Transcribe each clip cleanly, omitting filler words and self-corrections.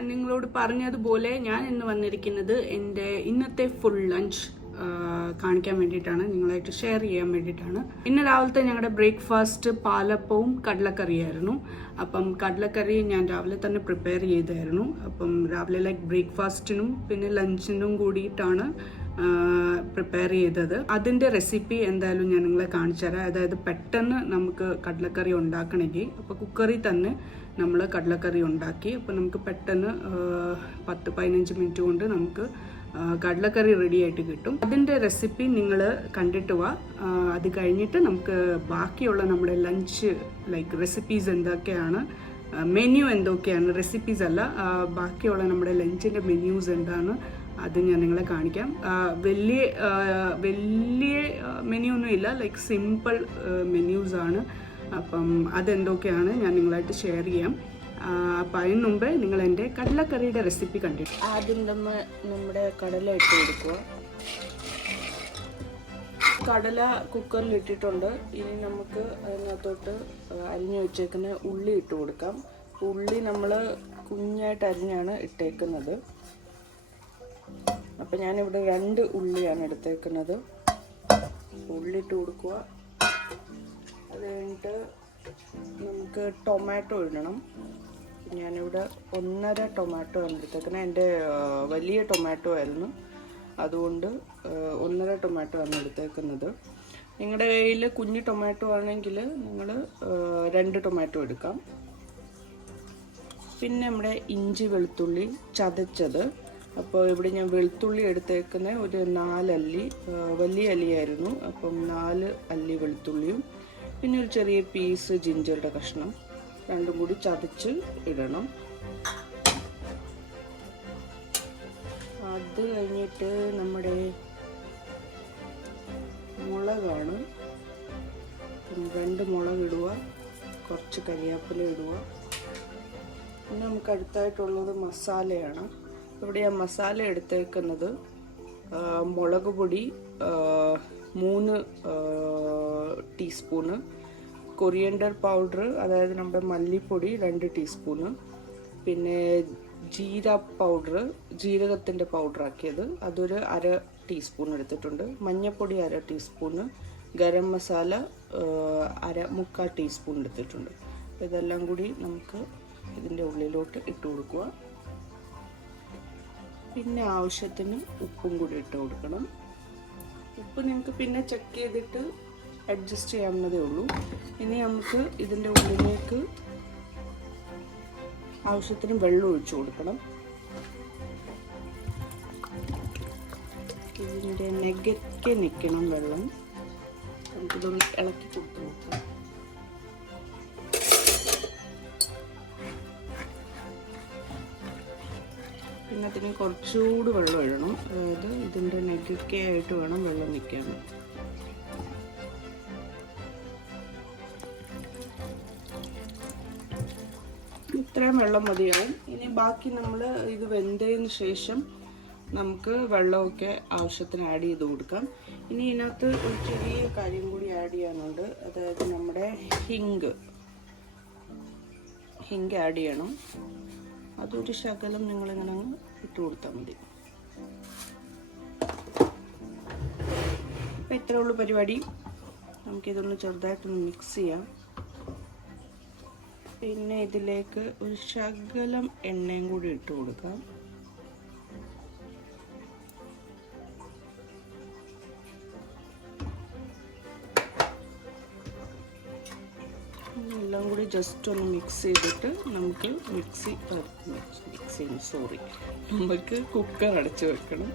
ഞാൻ നിങ്ങളോട് പറഞ്ഞതുപോലെ ഞാൻ ഇന്ന് വന്നിരിക്കുന്നത് എൻ്റെ ഇന്നത്തെ ഫുൾ ലഞ്ച് കാണിക്കാൻ വേണ്ടിയിട്ടാണ്, നിങ്ങളായിട്ട് ഷെയർ ചെയ്യാൻ വേണ്ടിയിട്ടാണ്. ഇന്ന് രാവിലത്തെ ഞങ്ങളുടെ ബ്രേക്ക്ഫാസ്റ്റ് പാലപ്പവും കടലക്കറിയായിരുന്നു. അപ്പം കടലക്കറി ഞാൻ രാവിലെ തന്നെ പ്രിപ്പയർ ചെയ്തായിരുന്നു. അപ്പം രാവിലെ ലൈക്ക് ബ്രേക്ക്ഫാസ്റ്റിനും പിന്നെ ലഞ്ചിനും കൂടിയിട്ടാണ് പ്രിപ്പയർ ചെയ്തത്. അതിൻ്റെ റെസിപ്പി എന്തായാലും ഞാൻ നിങ്ങളെ കാണിച്ചു തരാം. അതായത് പെട്ടെന്ന് നമുക്ക് കടലക്കറി ഉണ്ടാക്കണമെങ്കിൽ അപ്പോൾ കുക്കറിൽ തന്നെ നമ്മൾ കടലക്കറി ഉണ്ടാക്കി. അപ്പോൾ നമുക്ക് പെട്ടെന്ന് 10-15 മിനിറ്റ് കൊണ്ട് നമുക്ക് കടലക്കറി റെഡി ആയിട്ട് കിട്ടും. അതിൻ്റെ റെസിപ്പി നിങ്ങൾ കണ്ടിട്ട് വാ. അത് കഴിഞ്ഞിട്ട് നമുക്ക് ബാക്കിയുള്ള നമ്മുടെ ലഞ്ച് ലൈക്ക് റെസിപ്പീസ് എന്തൊക്കെയാണ്, മെനു എന്തൊക്കെയാണ്, റെസിപ്പീസ് അല്ല, ബാക്കിയുള്ള നമ്മുടെ ലഞ്ചിൻ്റെ മെന്യൂസ് എന്താണ് അത് ഞാൻ നിങ്ങളെ കാണിക്കാം. വലിയ മെനു ഒന്നും ഇല്ല, ലൈക്ക് സിമ്പിൾ മെന്യൂസാണ്. അപ്പം അതെന്തൊക്കെയാണ് ഞാൻ നിങ്ങളായിട്ട് ഷെയർ ചെയ്യാം. അപ്പം അതിന് മുമ്പേ നിങ്ങൾ എൻ്റെ കടലക്കറിയുടെ റെസിപ്പി കണ്ടിട്ട് ആദ്യം നമ്മുടെ കടല ഇട്ട് കൊടുക്കുക. കടല കുക്കറിൽ ഇട്ടിട്ടുണ്ട്. ഇനി നമുക്ക് അതിനകത്തോട്ട് അരിഞ്ഞു വെച്ചേക്കുന്ന ഉള്ളി ഇട്ട് കൊടുക്കാം. ഉള്ളി നമ്മൾ കുഞ്ഞായിട്ട് അരിഞ്ഞാണ് ഇട്ടേക്കുന്നത്. അപ്പം ഞാനിവിടെ 2 ഉള്ളിയാണ് എടുത്തേക്കുന്നത്. ഉള്ളി ഇട്ട് കൊടുക്കുക. അത് കഴിഞ്ഞിട്ട് നമുക്ക് ടൊമാറ്റോ ഇടണം. ഞാനിവിടെ 1.5 ടൊമാറ്റോ ആണ് എടുത്തേക്കുന്നത്. എൻ്റെ വലിയ ടൊമാറ്റോ ആയിരുന്നു, അതുകൊണ്ട് 1.5 ടൊമാറ്റോ ആണ് എടുത്തേക്കുന്നത്. നിങ്ങളുടെ കയ്യിൽ കുഞ്ഞു ടൊമാറ്റോ ആണെങ്കിൽ നിങ്ങൾ 2 ടൊമാറ്റോ എടുക്കാം. പിന്നെ നമ്മുടെ ഇഞ്ചി വെളുത്തുള്ളി ചതച്ചത്. അപ്പോൾ ഇവിടെ ഞാൻ വെളുത്തുള്ളി എടുത്തേക്കുന്ന ഒരു 4 അല്ലി, വലിയ അല്ലിയായിരുന്നു. അപ്പം 4 അല്ലി വെളുത്തുള്ളിയും പിന്നെ ഒരു ചെറിയ പീസ് ജിഞ്ചറുടെ കഷ്ണം രണ്ടും കൂടി ചതച്ച് ഇടണം. അത് കഴിഞ്ഞിട്ട് നമ്മുടെ മുളകാണ്. 2 മുളക് ഇടുക, കുറച്ച് കരിയാപ്പില ഇടുക. പിന്നെ നമുക്ക് അടുത്തായിട്ടുള്ളത് മസാലയാണ്. ഇവിടെ ഞാൻ മസാല എടുത്തേക്കുന്നത് മുളക് പൊടി 3 ടീസ്പൂണ്, കൊറിയൻഡർ പൗഡർ അതായത് നമ്മുടെ മല്ലിപ്പൊടി 2 ടീസ്പൂണ്, പിന്നെ ജീര പൗഡർ, ജീരകത്തിൻ്റെ പൗഡർ ആക്കിയത് അതൊരു 1/2 ടീസ്പൂൺ എടുത്തിട്ടുണ്ട്, മഞ്ഞൾപ്പൊടി 1/2 ടീസ്പൂണ്, ഗരം മസാല 1/4 ടീസ്പൂൺ എടുത്തിട്ടുണ്ട്. ഇതെല്ലാം കൂടി നമുക്ക് ഇതിൻ്റെ ഉള്ളിലോട്ട് ഇട്ട് കൊടുക്കുക. പിന്നെ ആവശ്യത്തിന് ഉപ്പും കൂടി ഇട്ട് കൊടുക്കണം. ഉപ്പ് നിങ്ങൾക്ക് പിന്നെ ചെക്ക് ചെയ്തിട്ട് അഡ്ജസ്റ്റ് ചെയ്യാവുന്നതേ ഉള്ളൂ. ഇനി നമുക്ക് ഇതിൻ്റെ ഉള്ളിലേക്ക് ആവശ്യത്തിന് വെള്ളം ഒഴിച്ചു കൊടുക്കണം. ഇതിൻ്റെ നെഗറ്റ് നിൽക്കണം വെള്ളം. നമുക്കിതൊന്ന് ഇളക്കി കൊടുത്ത് നോക്കാം. പിന്നെ അതിന് കുറച്ചുകൂടി വെള്ളം ഇടണം. അതായത് ഇതിൻ്റെ നെഗറ്റായിട്ട് വേണം വെള്ളം നിൽക്കാൻ. ഇത്രയും വെള്ളം മതിയാവും. ഇനി ബാക്കി നമ്മൾ ഇത് വെന്തതിന് ശേഷം നമുക്ക് വെള്ളമൊക്കെ ആവശ്യത്തിന് ആഡ് ചെയ്ത് കൊടുക്കാം. ഇനി ഇതിനകത്ത് ഒരു ചെറിയ കാര്യം കൂടി ആഡ് ചെയ്യാനുണ്ട്. അതായത് നമ്മുടെ ഹിങ് ആഡ് ചെയ്യണം. അതൊരു ശകലം നിങ്ങളിങ്ങനെ അങ്ങ് ഇട്ട് കൊടുത്താൽ മതി. അപ്പം ഇത്രേ ഉള്ളൂ പരിപാടി. നമുക്കിതൊന്ന് ചെറുതായിട്ടൊന്ന് മിക്സ് ചെയ്യാം. പിന്നെ ഇതിലേക്ക് ഒരു ശകലം എണ്ണയും കൂടി ഇട്ട് കൊടുക്കാം. എല്ലാം കൂടി ജസ്റ്റ് ഒന്ന് മിക്സ് ചെയ്തിട്ട് നമുക്ക് നമുക്ക് കുക്കർ അടച്ചു വെക്കണം.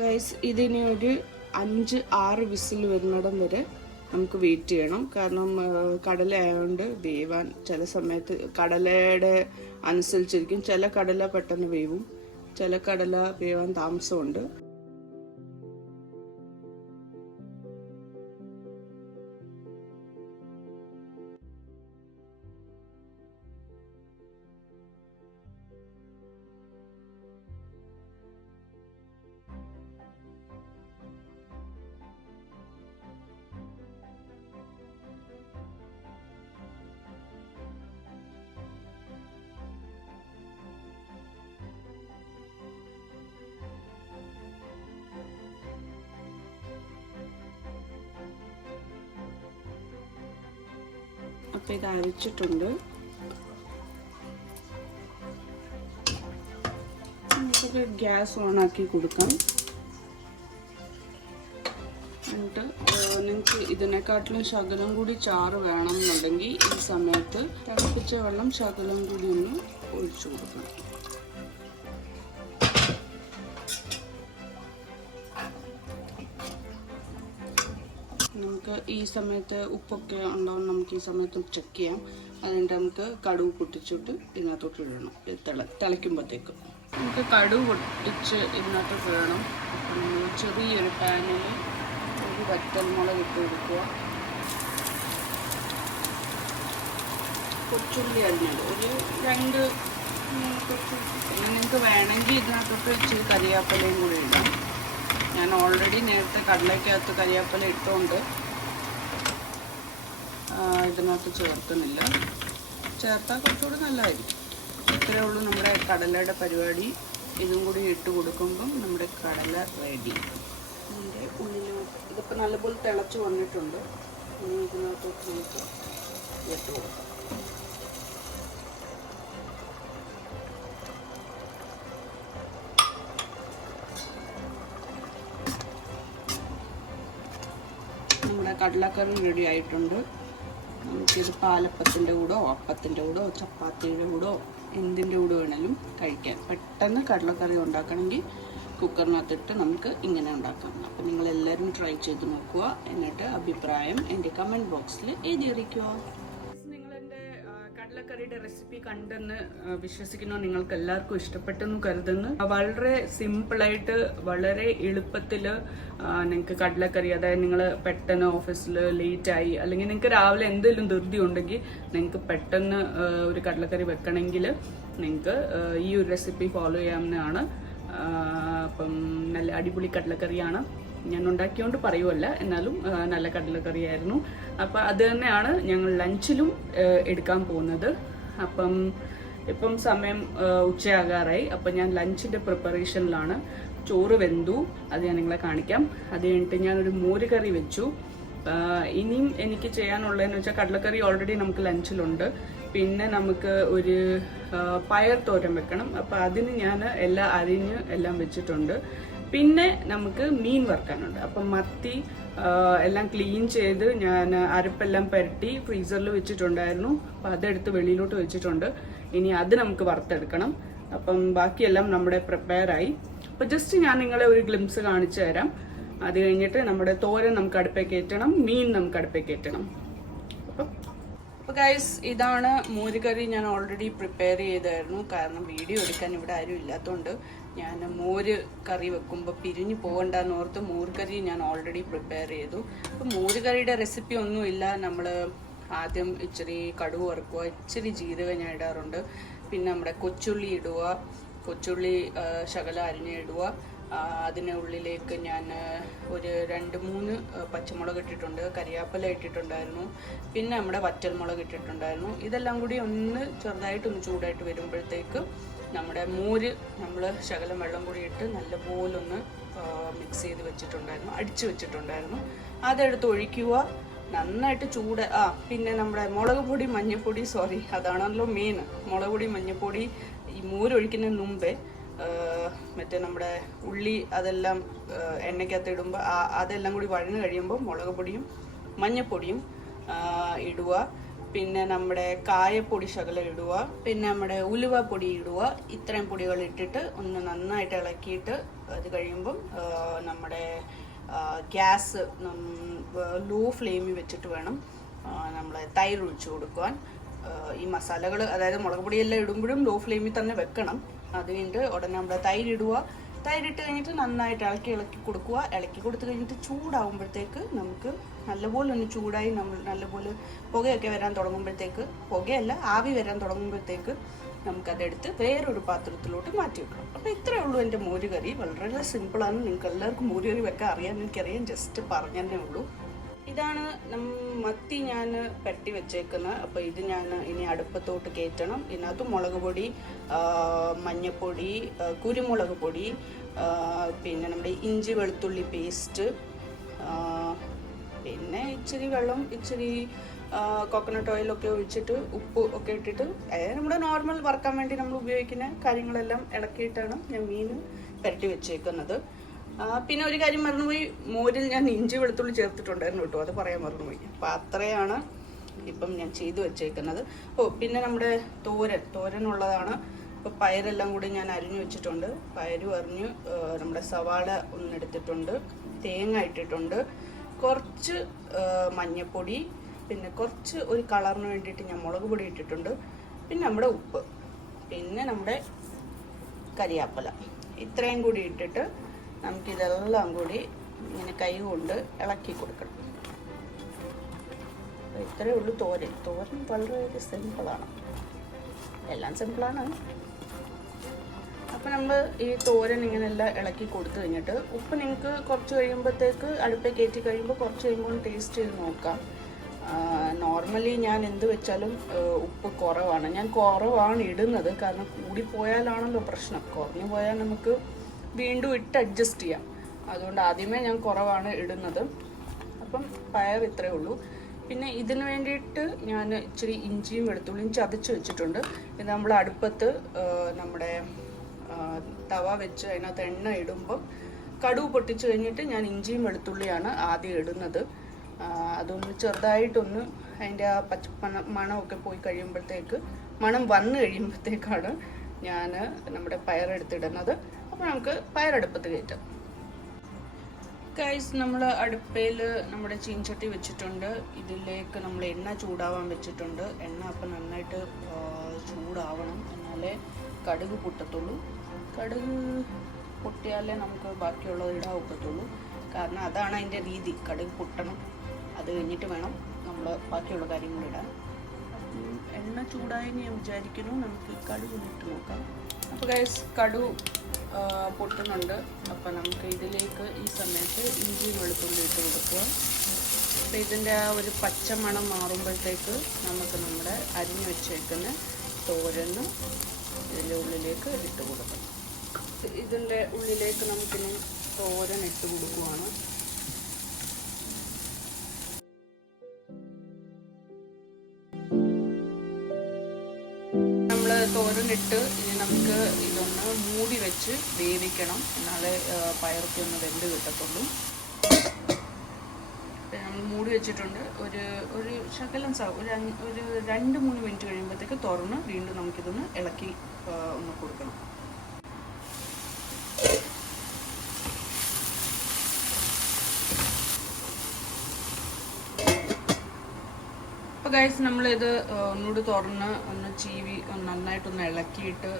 ഗൈസ്, ഇതിന് ഒരു 5-6 വിസിൽ വരുന്നിടം വരെ നമുക്ക് വെയിറ്റ് ചെയ്യണം. കാരണം കടല ആയതുകൊണ്ട് വേവാൻ ചില സമയത്ത് കടലയുടെ അനുസരിച്ചിരിക്കും. ചില കടല പെട്ടെന്ന് വേവും, ചില കടല വേവാൻ താമസമുണ്ട്. അപ്പോൾ ഇത് അരച്ചിട്ടുണ്ട്. നമുക്കൊക്കെ ഗ്യാസ് ഓണാക്കി കൊടുക്കാം. എന്നിട്ട് നിങ്ങൾക്ക് ഇതിനെക്കാട്ടിലും ശകലം കൂടി ചാറ് വേണമെന്നുണ്ടെങ്കിൽ ഈ സമയത്ത് തിളപ്പിച്ച വെള്ളം ശകലം കൂടി ഒന്ന് ഒഴിച്ചു കൊടുക്കണം. നമുക്ക് ഈ സമയത്ത് ഉപ്പൊക്കെ ഉണ്ടാവും, നമുക്ക് ഈ സമയത്ത് ചെക്ക് ചെയ്യാം. അതുകൊണ്ട് നമുക്ക് കടുക് പൊട്ടിച്ചിട്ട് ഇതിനകത്തോട്ട് ഇടണം. തിളയ്ക്കുമ്പോഴത്തേക്ക് നമുക്ക് കടുക് പൊട്ടിച്ച് ഇതിനകത്തോട്ട് ഇടണം. നമ്മൾ ചെറിയൊരു പാനിൽ ഒരു വറ്റൽമുളക് ഇട്ട് കൊടുക്കുക. കൊച്ചുള്ളി അരിഞ്ഞത് ഒരു 2 കൊച്ചുള്ളി. പിന്നെ നിങ്ങൾക്ക് വേണമെങ്കിൽ ഇതിനകത്തോട്ട് ഇച്ചിരി കരിയാപ്പലയും കൂടി ഇടാം. ഞാൻ ഓൾറെഡി നേരത്തെ കടലയ്ക്കകത്ത് കരിയാപ്പല ഇട്ടുകൊണ്ട് ഇതിനകത്ത് ചേർക്കുന്നില്ല. ചേർത്താൽ കുറച്ചുകൂടി നല്ലതായിരിക്കും. ഇത്രയേ ഉള്ളൂ നമ്മുടെ കടലയുടെ പരിപാടി. ഇതും കൂടി ഇട്ട് കൊടുക്കുമ്പം നമ്മുടെ കടല റെഡി. ഇതിൻ്റെ ഉള്ളിലോട്ട് ഇതിപ്പോൾ നല്ലപോലെ തിളച്ച് വന്നിട്ടുണ്ട്. ഇതിനകത്തോട്ട് നമുക്ക് ഇട്ട് കൊടുക്കാം. നമ്മുടെ കടലക്കറി റെഡി ആയിട്ടുണ്ട്. നമുക്കിത് പാലപ്പത്തിൻ്റെ കൂടോ അപ്പത്തിൻ്റെ കൂടോ ചപ്പാത്തിയുടെ കൂടോ എന്തിൻ്റെ കൂടെ വേണമെങ്കിലും കഴിക്കാം. പെട്ടെന്ന് കടലക്കറി ഉണ്ടാക്കണമെങ്കിൽ കുക്കറിനകത്തിട്ട് നമുക്ക് ഇങ്ങനെ ഉണ്ടാക്കാം. അപ്പം നിങ്ങളെല്ലാവരും ട്രൈ ചെയ്ത് നോക്കുക. എന്നിട്ട് അഭിപ്രായം എൻ്റെ കമൻറ്റ് ബോക്സിൽ എഴുതി അറിയിക്കുക. നിങ്ങളെൻ്റെ കടലക്കറിയുടെ റെസിപ്പി കണ്ടെന്ന് വിശ്വസിക്കുന്നു. നിങ്ങൾക്ക് എല്ലാവർക്കും ഇഷ്ടപ്പെട്ടെന്ന് കരുതുന്നു. വളരെ സിമ്പിളായിട്ട് വളരെ എളുപ്പത്തിൽ നിങ്ങൾക്ക് കടലക്കറി, അതായത് നിങ്ങൾ പെട്ടെന്ന് ഓഫീസിൽ ലേറ്റായി അല്ലെങ്കിൽ നിങ്ങൾക്ക് രാവിലെ എന്തെങ്കിലും ധൃതി ഉണ്ടെങ്കിൽ നിങ്ങൾക്ക് പെട്ടെന്ന് ഒരു കടലക്കറി വെക്കണമെങ്കിൽ നിങ്ങൾക്ക് ഈ ഒരു റെസിപ്പി ഫോളോ ചെയ്യാവുന്നതാണ്. അപ്പം നല്ല അടിപൊളി കടലക്കറിയാണ്. ഞാൻ ഉണ്ടാക്കിയോണ്ട് പറയുമല്ല, എന്നാലും നല്ല കടലക്കറിയായിരുന്നു. അപ്പം അത് തന്നെയാണ് ഞങ്ങൾ ലഞ്ചിലും എടുക്കാൻ പോകുന്നത്. ഇപ്പം സമയം ഉച്ചയാകാറായി. അപ്പം ഞാൻ ലഞ്ചിൻ്റെ പ്രിപ്പറേഷനിലാണ്. ചോറ് വെന്തു, അത് ഞാൻ നിങ്ങളെ കാണിക്കാം. അത് കഴിഞ്ഞിട്ട് ഞാനൊരു മോര് കറി വെച്ചു. ഇനിയും എനിക്ക് ചെയ്യാനുള്ളതെന്ന് വെച്ചാൽ കടലക്കറി ഓൾറെഡി നമുക്ക് ലഞ്ചിലുണ്ട്. പിന്നെ നമുക്ക് ഒരു പയർ തോരൻ വെക്കണം. അപ്പം അതിന് ഞാൻ എല്ലാം അരിഞ്ഞ് എല്ലാം വെച്ചിട്ടുണ്ട്. പിന്നെ നമുക്ക് മീൻ വറുക്കാനുണ്ട്. അപ്പം മത്തി എല്ലാം ക്ലീൻ ചെയ്ത് ഞാൻ അരപ്പെല്ലാം പുരട്ടി ഫ്രീസറിൽ വെച്ചിട്ടുണ്ടായിരുന്നു. അപ്പം അതെടുത്ത് വെളിയിലോട്ട് വെച്ചിട്ടുണ്ട്. ഇനി അത് നമുക്ക് വറുത്തെടുക്കണം. അപ്പം ബാക്കിയെല്ലാം നമ്മുടെ പ്രിപ്പയറായി. അപ്പം ജസ്റ്റ് ഞാൻ നിങ്ങളെ ഒരു ഗ്ലിംസ് കാണിച്ചു തരാം. അത് കഴിഞ്ഞിട്ട് നമ്മുടെ തോരൻ നമുക്ക് അടുപ്പേ കയറ്റണം, മീൻ നമുക്ക് അടുപ്പേ കയറ്റണം. അപ്പോൾ ഗൈസ്, ഇതാണ് മോരുകറി. ഞാൻ ഓൾറെഡി പ്രിപ്പയർ ചെയ്തായിരുന്നു. കാരണം വീഡിയോ എടുക്കാൻ ഇവിടെ ആരും ഇല്ലാത്തതുകൊണ്ട് ഞാൻ മോര് കറി വെക്കുമ്പോൾ പിരിഞ്ഞു പോകണ്ടെന്ന് ഓർത്ത് മോരുകറി ഞാൻ ഓൾറെഡി പ്രിപ്പയർ ചെയ്തു. അപ്പോൾ മോരുകറിയുടെ റെസിപ്പി ഒന്നുമില്ല. നമ്മൾ ആദ്യം ഇച്ചിരി കടുക് വറുക്കുക, ഇച്ചിരി ജീരകം ഞാൻ ഇടാറുണ്ട്. പിന്നെ നമ്മുടെ കൊച്ചുള്ളി ഇടുക, കൊച്ചുള്ളി ശകലം അരിഞ്ഞിടുക. അതിന് ഉള്ളിലേക്ക് ഞാൻ ഒരു 2-3 പച്ചമുളക് ഇട്ടിട്ടുണ്ട്, കരിയാപ്പല ഇട്ടിട്ടുണ്ടായിരുന്നു, പിന്നെ നമ്മുടെ വറ്റൽമുളക് ഇട്ടിട്ടുണ്ടായിരുന്നു. ഇതെല്ലാം കൂടി ഒന്ന് ചെറുതായിട്ടൊന്ന് ചൂടായിട്ട് വരുമ്പോഴത്തേക്ക് നമ്മുടെ മോര് നമ്മൾ ശകലം വെള്ളം കൂടി ഇട്ട് നല്ലപോലെ ഒന്ന് മിക്സ് ചെയ്ത് വെച്ചിട്ടുണ്ടായിരുന്നു, അടിച്ചു വെച്ചിട്ടുണ്ടായിരുന്നു. അതെടുത്ത് ഒഴിക്കുക, നന്നായിട്ട് പിന്നെ നമ്മുടെ മുളക് പൊടി മഞ്ഞൾപ്പൊടി, അതാണല്ലോ മെയിൻ. മുളക് പൊടി മഞ്ഞൾപ്പൊടി ഈ മോരൊഴിക്കുന്നതിന് മുമ്പേ മറ്റേ നമ്മുടെ ഉള്ളി അതെല്ലാം എണ്ണയ്ക്കകത്ത് ഇടുമ്പോൾ അതെല്ലാം കൂടി വഴന്ന് കഴിയുമ്പോൾ മുളക് പൊടിയും മഞ്ഞൾപ്പൊടിയും ഇടുക. പിന്നെ നമ്മുടെ കായപ്പൊടി ശകലം ഇടുക, പിന്നെ നമ്മുടെ ഉലുവ പൊടി ഇടുക. ഇത്രയും പൊടികൾ ഇട്ടിട്ട് ഒന്ന് നന്നായിട്ട് ഇളക്കിയിട്ട് അത് കഴിയുമ്പം നമ്മുടെ ഗ്യാസ് ലോ ഫ്ലെയിമിൽ വെച്ചിട്ട് വേണം നമ്മൾ തൈര് ഒഴിച്ചു കൊടുക്കുവാൻ. ഈ മസാലകൾ, അതായത് മുളക് പൊടിയെല്ലാം ഇടുമ്പോഴും ലോ ഫ്ലെയിമിൽ തന്നെ വെക്കണം. അത് കഴിഞ്ഞിട്ട് ഉടനെ നമ്മുടെ തൈരിടുക. തൈരിട്ട് കഴിഞ്ഞിട്ട് നന്നായിട്ട് ഇളക്കി കൊടുക്കുക. ഇളക്കി കൊടുത്തു കഴിഞ്ഞിട്ട് ചൂടാകുമ്പോഴത്തേക്ക് നമുക്ക് നല്ലപോലെ ഒന്ന് ചൂടായി നമ്മൾ നല്ലപോലെ പുകയൊക്കെ വരാൻ തുടങ്ങുമ്പോഴത്തേക്ക്, പുകയല്ല ആവി വരാൻ തുടങ്ങുമ്പോഴത്തേക്ക് നമുക്കതെടുത്ത് വേറൊരു പാത്രത്തിലോട്ട് മാറ്റി വെക്കണം. അപ്പോൾ ഇത്രയേ ഉള്ളൂ എൻ്റെ മോരുകറി. വളരെ സിമ്പിളാണ്. നിങ്ങൾക്ക് എല്ലാവർക്കും മോരുകറി വെക്കാൻ അറിയാൻ എനിക്കറിയാം, ജസ്റ്റ് പറഞ്ഞതേ ഉള്ളൂ. ഇതാണ് മത്തി ഞാൻ പെട്ടി വെച്ചേക്കുന്നത്. അപ്പോൾ ഇത് ഞാൻ ഇനി അടുപ്പത്തോട്ട് കയറ്റണം. ഇതിനകത്ത് മുളക് പൊടി, മഞ്ഞൾപ്പൊടി, കുരുമുളക് പൊടി, പിന്നെ നമ്മുടെ ഇഞ്ചി വെളുത്തുള്ളി പേസ്റ്റ്, പിന്നെ ഇച്ചിരി വെള്ളം, ഇച്ചിരി കോക്കനട്ട് ഓയിലൊക്കെ ഒഴിച്ചിട്ട് ഉപ്പ് ഒക്കെ ഇട്ടിട്ട് നമ്മുടെ നോർമൽ വറുക്കാൻ വേണ്ടി നമ്മൾ ഉപയോഗിക്കുന്ന കാര്യങ്ങളെല്ലാം ഇളക്കിയിട്ടാണ് ഞാൻ മീൻ പുരട്ടി വെച്ചേക്കുന്നത്. പിന്നെ ഒരു കാര്യം മറന്നുപോയി, മോരിൽ ഞാൻ ഇഞ്ചി വെളുത്തുള്ളി ചേർത്തിട്ടുണ്ടായിരുന്നു കേട്ടോ, അത് പറയാൻ മറന്നുപോയി. അപ്പം അത്രയാണ് ഇപ്പം ഞാൻ ചെയ്തു വെച്ചേക്കുന്നത്. പിന്നെ നമ്മുടെ തോരനുള്ളതാണ്. ഇപ്പോൾ പയറെല്ലാം കൂടി ഞാൻ അരിഞ്ഞു വെച്ചിട്ടുണ്ട്. പയറ് അരിഞ്ഞ് നമ്മുടെ സവാള ഒന്നെടുത്തിട്ടുണ്ട്, തേങ്ങ ഇട്ടിട്ടുണ്ട്, കുറച്ച് മഞ്ഞൾപ്പൊടി, പിന്നെ കുറച്ച് ഒരു കളറിന് വേണ്ടിയിട്ട് ഞാൻ മുളക് പൊടി ഇട്ടിട്ടുണ്ട്, പിന്നെ നമ്മുടെ ഉപ്പ്, പിന്നെ നമ്മുടെ കരിയാപ്പല, ഇത്രയും കൂടി ഇട്ടിട്ട് നമുക്കിതെല്ലാം കൂടി ഇങ്ങനെ കൈ കൊണ്ട് ഇളക്കി കൊടുക്കണം. ഇത്രയേ ഉള്ളൂ തോരൻ. വളരെ സിമ്പിളാണ്, എല്ലാം സിമ്പിളാണ്. അപ്പം നമ്മൾ ഈ തോരൻ ഇങ്ങനെല്ലാം ഇളക്കി കൊടുത്തു കഴിഞ്ഞിട്ട് ഉപ്പ് നിങ്ങൾക്ക് കുറച്ച് കഴിയുമ്പോഴത്തേക്ക് അടുപ്പിൽ കയറ്റി കഴിയുമ്പോൾ കുറച്ച് കഴിയുമ്പോൾ ടേസ്റ്റ് ചെയ്ത് നോക്കാം. നോർമലി ഞാൻ എന്ത് വെച്ചാലും ഉപ്പ് കുറവാണ്. ഞാൻ കുറവാണ് ഇടുന്നത്, കാരണം കൂടിപ്പോയാലാണല്ലോ പ്രശ്നം. കുറഞ്ഞു പോയാൽ നമുക്ക് വീണ്ടും ഇട്ട് അഡ്ജസ്റ്റ് ചെയ്യാം. അതുകൊണ്ട് ആദ്യമേ ഞാൻ കുറവാണ് ഇടുന്നത്. അപ്പം പയർ ഇത്രയേ ഉള്ളൂ. പിന്നെ ഇതിന് വേണ്ടിയിട്ട് ഞാൻ ഇച്ചിരി ഇഞ്ചിയും വെളുത്തുള്ളിയും ചതച്ച് വെച്ചിട്ടുണ്ട്. ഇത് നമ്മൾ അടുപ്പത്ത് നമ്മുടെ തവ വെച്ച് അതിനകത്ത് എണ്ണ ഇടുമ്പം കടുക് പൊട്ടിച്ച് കഴിഞ്ഞിട്ട് ഞാൻ ഇഞ്ചിയും വെളുത്തുള്ളിയാണ് ആദ്യം ഇടുന്നത്. അതൊന്ന് ചെറുതായിട്ടൊന്ന് അതിൻ്റെ ആ മണമൊക്കെ പോയി കഴിയുമ്പോഴത്തേക്ക്, മണം വന്നു കഴിയുമ്പോഴത്തേക്കാണ് ഞാൻ നമ്മുടെ പയറെടുത്തിടുന്നത്. അപ്പോൾ നമുക്ക് പയറടുപ്പത്ത് കയറ്റാം. ഗൈസ്, നമ്മൾ അടുപ്പയിൽ നമ്മുടെ ചീൻചട്ടി വെച്ചിട്ടുണ്ട്. ഇതിലേക്ക് നമ്മൾ എണ്ണ ചൂടാവാൻ വെച്ചിട്ടുണ്ട്. എണ്ണ അപ്പം നന്നായിട്ട് ചൂടാവണം, എന്നാലേ കടുക് പൊട്ടത്തുള്ളൂ. കടുക് പൊട്ടിയാലേ നമുക്ക് ബാക്കിയുള്ളത് ഇടാൻ ഒക്കത്തുള്ളൂ. കാരണം അതാണ് അതിൻ്റെ രീതി, കടുക് പൊട്ടണം. അത് കഴിഞ്ഞിട്ട് വേണം നമ്മൾ ബാക്കിയുള്ള കാര്യങ്ങൾ ഇടാൻ. എണ്ണ ചൂടായെന്ന് ഞാൻ വിചാരിക്കുന്നു. നമുക്ക് കടുക് ഇട്ട് നോക്കാം. അപ്പോൾ ഗൈസ്, കടുക് പൊട്ടുന്നുണ്ട്. അപ്പം നമുക്ക് ഇതിലേക്ക് ഈ സമയത്ത് ഇഞ്ചിയും വെളുത്തുള്ളി ഇട്ട് കൊടുക്കുക. അപ്പോൾ ഇതിൻ്റെ ആ ഒരു പച്ചമണം മാറുമ്പോഴത്തേക്ക് നമുക്ക് നമ്മുടെ അരിഞ്ഞു വെച്ചേക്കുന്ന തോരന് ഇതിൻ്റെ ഉള്ളിലേക്ക് ഇട്ട് കൊടുക്കണം. ഇതിൻ്റെ ഉള്ളിലേക്ക് നമുക്കിനി തോരൻ ഇട്ട് കൊടുക്കുവാണ്. നമ്മൾ തോരനിട്ട് ഇനി നമുക്ക് ഇതൊന്ന് മൂടി വെച്ച് വേവിക്കണം, എന്നാലേ പയറൊക്കെ ഒന്ന് വെന്ത് കിട്ടത്തുള്ളൂ. നമ്മൾ മൂടി വെച്ചിട്ടുണ്ട്. ഒരു ശകലം ഒരു 2-3 മിനിറ്റ് കഴിയുമ്പോഴത്തേക്ക് തുറന്ന് വീണ്ടും നമുക്കിതൊന്ന് ഇളക്കി ഒന്ന് കൊടുക്കണം. അപ്പോൾ ഗൈസ്, നമ്മളിത് ഒന്നുകൂടി തുറന്ന് ഒന്ന് ചീവി നന്നായിട്ടൊന്ന് ഇളക്കിയിട്ട്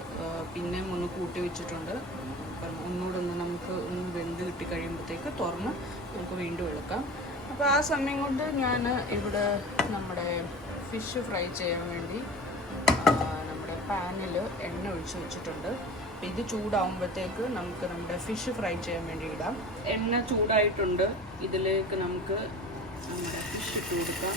പിന്നെയും ഒന്ന് കൂട്ടി വെച്ചിട്ടുണ്ട്. ഒന്നുകൂടെ നമുക്ക് ഒന്ന് വെന്ത് കിട്ടി കഴിയുമ്പോഴത്തേക്ക് തുറന്ന് നമുക്ക് വീണ്ടും എടുക്കാം. അപ്പോൾ ആ സമയം കൊണ്ട് ഞാൻ ഇവിടെ നമ്മുടെ ഫിഷ് ഫ്രൈ ചെയ്യാൻ വേണ്ടി നമ്മുടെ പാനിൽ എണ്ണ ഒഴിച്ച് വെച്ചിട്ടുണ്ട്. അപ്പോൾ ഇത് ചൂടാവുമ്പോഴത്തേക്ക് നമുക്ക് നമ്മുടെ ഫിഷ് ഫ്രൈ ചെയ്യാൻ വേണ്ടി ഇടാം. എണ്ണ ചൂടായിട്ടുണ്ട്. ഇതിലേക്ക് നമുക്ക് നമ്മുടെ ഫിഷ് ഇട്ട് കൊടുക്കാം.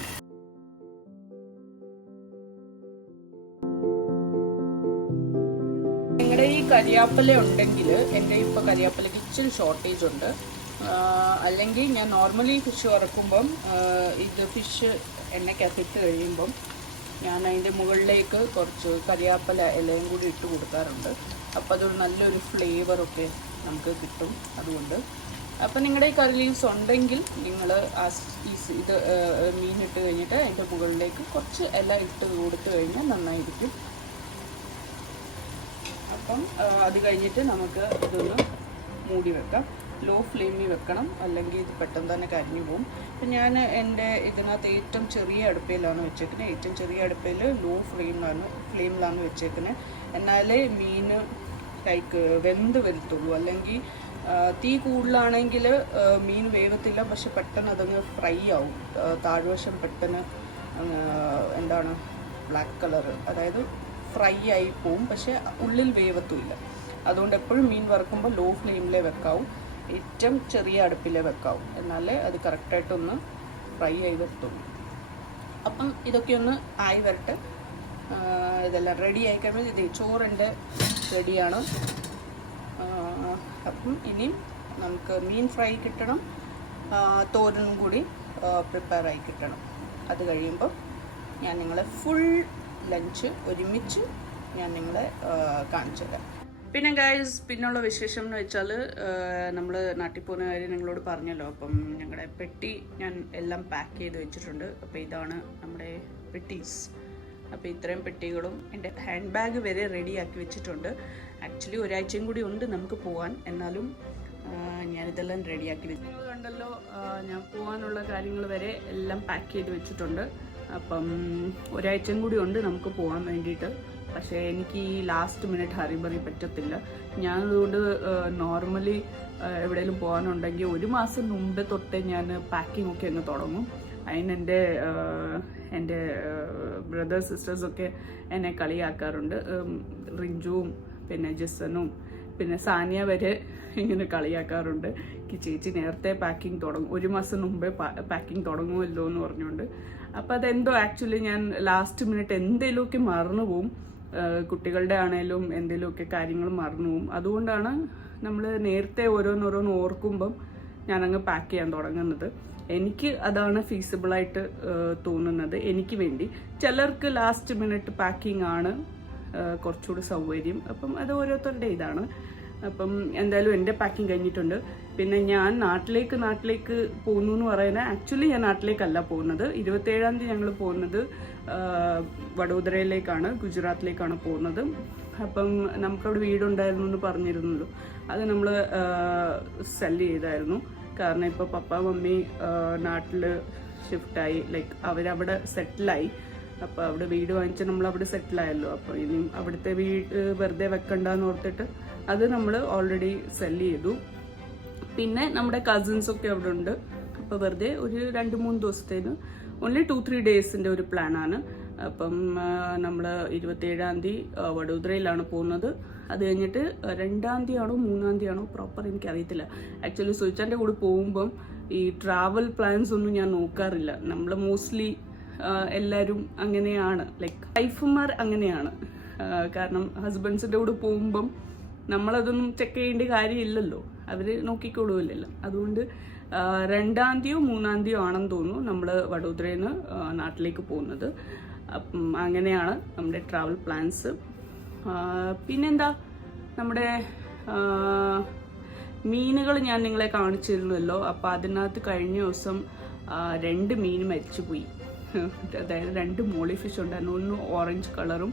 നിങ്ങളുടെ ഈ കരിയാപ്പല ഉണ്ടെങ്കിൽ, എൻ്റെ ഇപ്പോൾ കരിയാപ്പലയ്ക്ക് ഇച്ചിരി ഷോർട്ടേജ് ഉണ്ട്. അല്ലെങ്കിൽ ഞാൻ നോർമലി ഫിഷ് വറക്കുമ്പം ഇത് ഫിഷ് എണ്ണയ്ക്കകത്തിട്ട് കഴിയുമ്പം ഞാൻ അതിൻ്റെ മുകളിലേക്ക് കുറച്ച് കരിയാപ്പല ഇലയും കൂടി ഇട്ട് കൊടുക്കാറുണ്ട്. അപ്പോൾ അതൊരു നല്ലൊരു ഫ്ലേവറൊക്കെ നമുക്ക് കിട്ടും. അതുകൊണ്ട് അപ്പോൾ നിങ്ങളുടെ ഈ കറി ലീവ്സ് ഉണ്ടെങ്കിൽ നിങ്ങൾ ഇത് മീനിട്ട് കഴിഞ്ഞിട്ട് അതിൻ്റെ മുകളിലേക്ക് കുറച്ച് ഇല ഇട്ട് കൊടുത്തു കഴിഞ്ഞാൽ നന്നായിരിക്കും. അപ്പം അത് കഴിഞ്ഞിട്ട് നമുക്ക് ഇതൊന്ന് മൂടി വെക്കാം. ലോ ഫ്ലെയിമിൽ വെക്കണം, അല്ലെങ്കിൽ ഇത് പെട്ടെന്ന് തന്നെ കരിഞ്ഞു പോകും. അപ്പം ഞാൻ എൻ്റെ ഇതിനകത്ത് ഏറ്റവും ചെറിയ അടുപ്പയിലാണ് വെച്ചേക്കുന്നത്. ഏറ്റവും ചെറിയ അടുപ്പയിൽ ലോ ഫ്ലെയിമിലാണ് വെച്ചേക്കുന്നത്. എന്നാലേ മീൻ കൈക്ക് വെന്ത് വരത്തുള്ളൂ. അല്ലെങ്കിൽ തീ കൂടുതലാണെങ്കിൽ മീൻ വേവത്തില്ല, പക്ഷെ പെട്ടെന്ന് അതങ്ങ് ഫ്രൈ ആവും. താഴ്വശം പെട്ടെന്ന് എന്താണ് ബ്ലാക്ക് കളർ, അതായത് ഫ്രൈ ആയി പോവും, പക്ഷെ ഉള്ളിൽ വേവത്തുമില്ല. അതുകൊണ്ട് എപ്പോഴും മീൻ വറുക്കുമ്പോൾ ലോ ഫ്ലെയിമിലേ വെക്കാവും, ഏറ്റവും ചെറിയ അടുപ്പിലേ വെക്കാവും. എന്നാലേ അത് കറക്റ്റായിട്ടൊന്ന് ഫ്രൈ ആയി വരത്തുള്ളൂ. അപ്പം ഇതൊക്കെ ഒന്ന് ആയി വരട്ടെ. ഇതെല്ലാം റെഡി ആയി കഴിയുമ്പോൾ ഇത് ചോറിൻ്റെ റെഡിയാണ്. അപ്പം ഇനിയും നമുക്ക് മീൻ ഫ്രൈ കിട്ടണം, തോരനും കൂടി പ്രിപ്പയർ ആയി കിട്ടണം. അത് കഴിയുമ്പോൾ ഞാൻ നിങ്ങളെ ഫുൾ ലഞ്ച് ഒരുമിച്ച് ഞാൻ നിങ്ങളെ കാണിച്ചു തരാം. പിന്നെ ഗൈസ്, പിന്നുള്ള വിശേഷം എന്ന് വെച്ചാൽ നമ്മൾ നാട്ടിൽ പോകുന്ന കാര്യം നിങ്ങളോട് പറഞ്ഞല്ലോ. അപ്പം ഞങ്ങളുടെ പെട്ടി ഞാൻ എല്ലാം പാക്ക് ചെയ്ത് വെച്ചിട്ടുണ്ട്. അപ്പോൾ ഇതാണ് നമ്മുടെ പെട്ടീസ്. അപ്പോൾ ഇത്രയും പെട്ടികളും എൻ്റെ ഹാൻഡ് ബാഗ് വരെ റെഡിയാക്കി വെച്ചിട്ടുണ്ട്. ആക്ച്വലി ഒരാഴ്ചയും കൂടി ഉണ്ട് നമുക്ക് പോകാൻ, എന്നാലും ഞാനിതെല്ലാം റെഡിയാക്കി വെച്ചു. നിങ്ങൾ കണ്ടല്ലോ, ഞാൻ പോകാനുള്ള കാര്യങ്ങൾ വരെ എല്ലാം പാക്ക് ചെയ്ത് വെച്ചിട്ടുണ്ട്. അപ്പം ഒരാഴ്ചയും കൂടി ഉണ്ട് നമുക്ക് പോകാൻ വേണ്ടിയിട്ട്. പക്ഷേ എനിക്ക് ഈ ലാസ്റ്റ് മിനിറ്റ് ഹറിബറി പറ്റത്തില്ല. ഞാനതുകൊണ്ട് നോർമലി എവിടെയെങ്കിലും പോകാനുണ്ടെങ്കിൽ ഒരു മാസം മുമ്പേ തൊട്ടേ ഞാൻ പാക്കിംഗ് ഒക്കെ അങ്ങ് തുടങ്ങും. അതിന് എൻ്റെ ബ്രദേഴ്സ് സിസ്റ്റേഴ്സൊക്കെ എന്നെ കളിയാക്കാറുണ്ട്. റിഞ്ചുവും പിന്നെ ജിസനും പിന്നെ സാനിയ വരെ ഇങ്ങനെ കളിയാക്കാറുണ്ട്. ചേച്ചി നേരത്തെ പാക്കിംഗ് തുടങ്ങും, ഒരു മാസം മുമ്പേ പാക്കിംഗ് തുടങ്ങുമല്ലോ എന്ന് പറഞ്ഞുകൊണ്ട്. അപ്പം അതെന്തോ ആക്ച്വലി ഞാൻ ലാസ്റ്റ് മിനിറ്റ് എന്തെങ്കിലുമൊക്കെ മറന്നു പോവും. കുട്ടികളുടെ ആണേലും എന്തെങ്കിലുമൊക്കെ കാര്യങ്ങൾ മറന്നു പോവും. അതുകൊണ്ടാണ് നമ്മൾ നേരത്തെ ഓരോന്നോരോന്ന് ഓർക്കുമ്പം ഞാനങ്ങ് പാക്ക് ചെയ്യാൻ തുടങ്ങുന്നത്. എനിക്ക് അതാണ് ഫീസിബിളായിട്ട് തോന്നുന്നത് എനിക്ക് വേണ്ടി. ചിലർക്ക് ലാസ്റ്റ് മിനിറ്റ് പാക്കിംഗ് ആണ് കുറച്ചുകൂടി സൗകര്യം. അപ്പം അത് ഓരോരുത്തരുടെ ഇതാണ്. അപ്പം എന്തായാലും എൻ്റെ പാക്കിംഗ് കഴിഞ്ഞിട്ടുണ്ട്. പിന്നെ ഞാൻ നാട്ടിലേക്ക് പോകുന്നു എന്ന് പറയുന്നത്, ആക്ച്വലി ഞാൻ നാട്ടിലേക്കല്ല പോകുന്നത്. 27-ാം തീയതി ഞങ്ങൾ പോകുന്നത് വഡോദരയിലേക്കാണ്, ഗുജറാത്തിലേക്കാണ് പോകുന്നത്. അപ്പം നമുക്കവിടെ വീടുണ്ടായിരുന്നു എന്ന് പറഞ്ഞിരുന്നല്ലോ, അത് നമ്മൾ സെല്ല് ചെയ്തായിരുന്നു. കാരണം ഇപ്പോൾ പപ്പ മമ്മി നാട്ടിൽ ഷിഫ്റ്റായി, ലൈക്ക് അവരവിടെ സെറ്റിലായി. അപ്പോൾ അവിടെ വീട് വാങ്ങിച്ച് നമ്മൾ അവിടെ സെറ്റിലായല്ലോ. അപ്പോൾ ഇനിയും അവിടുത്തെ വീട് വെറുതെ വെക്കണ്ടെന്ന് ഓർത്തിട്ട് അത് നമ്മൾ ഓൾറെഡി സെല്ല് ചെയ്തു. പിന്നെ നമ്മുടെ കസിൻസൊക്കെ അവിടെ ഉണ്ട്. അപ്പോൾ വെറുതെ ഒരു 2-3 ദിവസത്തേന്, ഓൺലി 2-3 ഡേയ്സിൻ്റെ ഒരു പ്ലാനാണ്. അപ്പം നമ്മൾ 27-ാം തീയതി വഡോദരയിലാണ് പോകുന്നത്. അത് കഴിഞ്ഞിട്ട് 2-ാം തീയതി ആണോ 3-ാം തീയതി ആണോ പ്രോപ്പർ എനിക്കറിയത്തില്ല. ആക്ച്വലി സുയിച്ചാൻ്റെ കൂടെ പോകുമ്പം ഈ ട്രാവൽ പ്ലാൻസ് ഒന്നും ഞാൻ നോക്കാറില്ല. നമ്മൾ മോസ്റ്റ്ലി എല്ലാവരും അങ്ങനെയാണ്, ലൈക്ക് വൈഫുമാർ അങ്ങനെയാണ്. കാരണം ഹസ്ബൻഡ്സിൻ്റെ കൂടെ പോകുമ്പം നമ്മളതൊന്നും ചെക്ക് ചെയ്യേണ്ട കാര്യമില്ലല്ലോ, അവർ നോക്കിക്കൊള്ളുമല്ലോ. അതുകൊണ്ട് 2-ാം തീയതിയോ 3-ാം തീയതിയോ ആണെന്ന് തോന്നുന്നു നമ്മൾ വഡോദരയിൽ നിന്ന് നാട്ടിലേക്ക് പോകുന്നത്. അപ്പം അങ്ങനെയാണ് നമ്മുടെ ട്രാവൽ പ്ലാൻസ്. പിന്നെന്താ, നമ്മുടെ മീനുകൾ ഞാൻ നിങ്ങളെ കാണിച്ചിരുന്നല്ലോ. അപ്പോൾ അതിനകത്ത് കഴിഞ്ഞ ദിവസം 2 മീൻ മരിച്ചുപോയി. അതായത് 2 മോളി ഫിഷ് ഉണ്ടായിരുന്നു. ഒന്ന് ഓറഞ്ച് കളറും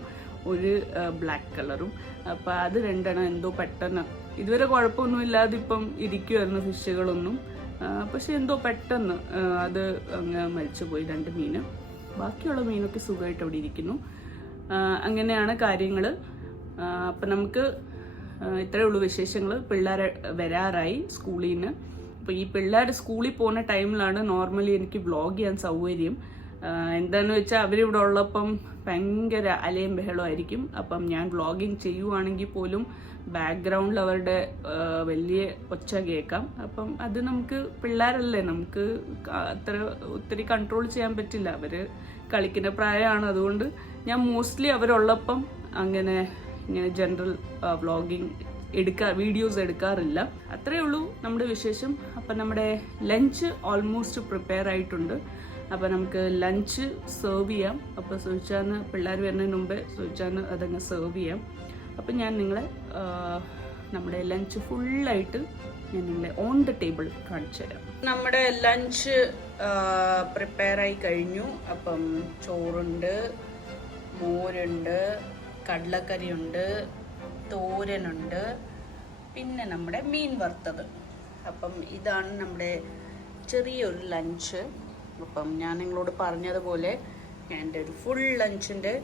ഒരു ബ്ലാക്ക് കളറും. അപ്പോൾ അത് 2 എന്തോ പെട്ടെന്ന്, ഇതുവരെ കുഴപ്പമൊന്നുമില്ലാതെ ഇപ്പം ഇരിക്കുമായിരുന്നു ഫിഷുകളൊന്നും. പക്ഷെ എന്തോ പെട്ടെന്ന് അത് അങ്ങ് മരിച്ചുപോയി 2 മീൻ. ബാക്കിയുള്ള മീനൊക്കെ സുഖമായിട്ട് അവിടെ ഇരിക്കുന്നു. അങ്ങനെയാണ് കാര്യങ്ങൾ. അപ്പം നമുക്ക് ഇത്രയേ ഉള്ളൂ വിശേഷങ്ങൾ. പിള്ളേർ വരാറായി സ്കൂളിൽ നിന്ന്. അപ്പോൾ ഈ പിള്ളേർ സ്കൂളിൽ പോകുന്ന ടൈമിലാണ് നോർമലി എനിക്ക് വ്ളോഗ് ചെയ്യാൻ സൗകര്യം. എന്താണെന്ന് വെച്ചാൽ അവരിവിടെ ഉള്ളപ്പം ഭയങ്കര അലയും ബഹളമായിരിക്കും. അപ്പം ഞാൻ വ്ളോഗിങ് ചെയ്യുവാണെങ്കിൽ പോലും ബാക്ക്ഗ്രൗണ്ടിൽ അവരുടെ വലിയ ഒച്ച കേൾക്കാം. അപ്പം അത് നമുക്ക് പിള്ളേരല്ലേ, നമുക്ക് ഒത്തിരി കൺട്രോൾ ചെയ്യാൻ പറ്റില്ല. അവർ കളിക്കുന്ന പ്രായമാണ്. അതുകൊണ്ട് ഞാൻ മോസ്റ്റ്ലി അവരുള്ളപ്പം അങ്ങനെ ജനറൽ വ്ളോഗിങ് വീഡിയോസ് എടുക്കാറില്ല. അത്രയേ ഉള്ളൂ നമ്മുടെ വിശേഷം. അപ്പം നമ്മുടെ ലഞ്ച് ഓൾമോസ്റ്റ് പ്രിപ്പയർ ആയിട്ടുണ്ട്. അപ്പോൾ നമുക്ക് ലഞ്ച് സെർവ് ചെയ്യാം. അപ്പോൾ സുയിച്ചാന് പിള്ളേർ വരുന്നതിന് മുമ്പേ സുയിച്ചാന് അതങ്ങ് സെർവ് ചെയ്യാം. അപ്പം ഞാൻ നിങ്ങളെ നമ്മുടെ ലഞ്ച് ഫുള്ളായിട്ട് ഞാൻ നിങ്ങളെ ഓൺ ദ ടേബിൾ കാണിച്ചു തരാം. നമ്മുടെ ലഞ്ച് പ്രിപ്പയർ ആയി കഴിഞ്ഞു. അപ്പം ചോറുണ്ട്, മോരുണ്ട്, കടലക്കറിയുണ്ട്, തോരനുണ്ട്, പിന്നെ നമ്മുടെ മീൻ വറുത്തത്. അപ്പം ഇതാണ് നമ്മുടെ ചെറിയൊരു ലഞ്ച്. അപ്പം ഞാൻ നിങ്ങളോട് പറഞ്ഞതുപോലെ എൻ്റെ ഒരു ഫുൾ ലഞ്ചിൻ്റെ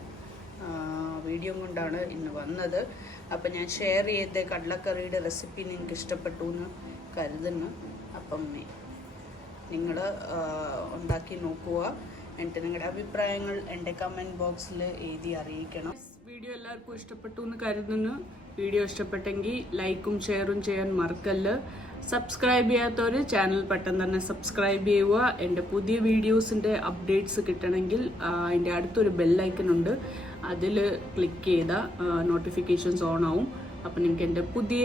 വീഡിയോ കൊണ്ടാണ് ഇന്ന് വന്നത്. അപ്പം ഞാൻ ഷെയർ ചെയ്ത കടലക്കറിയുടെ റെസിപ്പി നിങ്ങൾക്ക് ഇഷ്ടപ്പെട്ടു എന്ന് കരുതുന്നു. അപ്പം നിങ്ങൾ ഉണ്ടാക്കി നോക്കുക. എന്നിട്ട് നിങ്ങളുടെ അഭിപ്രായങ്ങൾ എൻ്റെ കമൻറ്റ് ബോക്സിൽ എഴുതി അറിയിക്കണം. വീഡിയോ എല്ലാവർക്കും ഇഷ്ടപ്പെട്ടു എന്ന് കരുതുന്നു. വീഡിയോ ഇഷ്ടപ്പെട്ടെങ്കിൽ ലൈക്കും ഷെയറും ചെയ്യാൻ മറക്കല്ല്. സബ്സ്ക്രൈബ് ചെയ്യാത്തവർ ചാനൽ പെട്ടെന്ന് തന്നെ സബ്സ്ക്രൈബ് ചെയ്യുക. എൻ്റെ പുതിയ വീഡിയോസിൻ്റെ അപ്ഡേറ്റ്സ് കിട്ടണമെങ്കിൽ അതിൻ്റെ അടുത്തൊരു ബെല്ലൈക്കൺ ഉണ്ട്, അതിൽ ക്ലിക്ക് ചെയ്താൽ നോട്ടിഫിക്കേഷൻസ് ഓൺ ആവും. അപ്പോൾ നിങ്ങൾക്ക് എൻ്റെ പുതിയ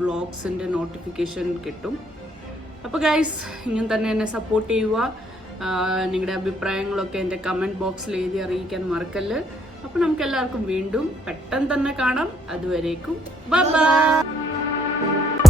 വ്ളോഗ്സിൻ്റെ നോട്ടിഫിക്കേഷൻ കിട്ടും. അപ്പോൾ ഗൈസ്, ഇങ്ങനെ തന്നെ എന്നെ സപ്പോർട്ട് ചെയ്യുക. നിങ്ങളുടെ അഭിപ്രായങ്ങളൊക്കെ എൻ്റെ കമൻറ്റ് ബോക്സിൽ എഴുതി അറിയിക്കാൻ മറക്കല്ല്. അപ്പോൾ നമുക്ക് എല്ലാവർക്കും വീണ്ടും പെട്ടെന്ന് തന്നെ കാണാം. അതുവരേക്കും ബൈ ബൈ.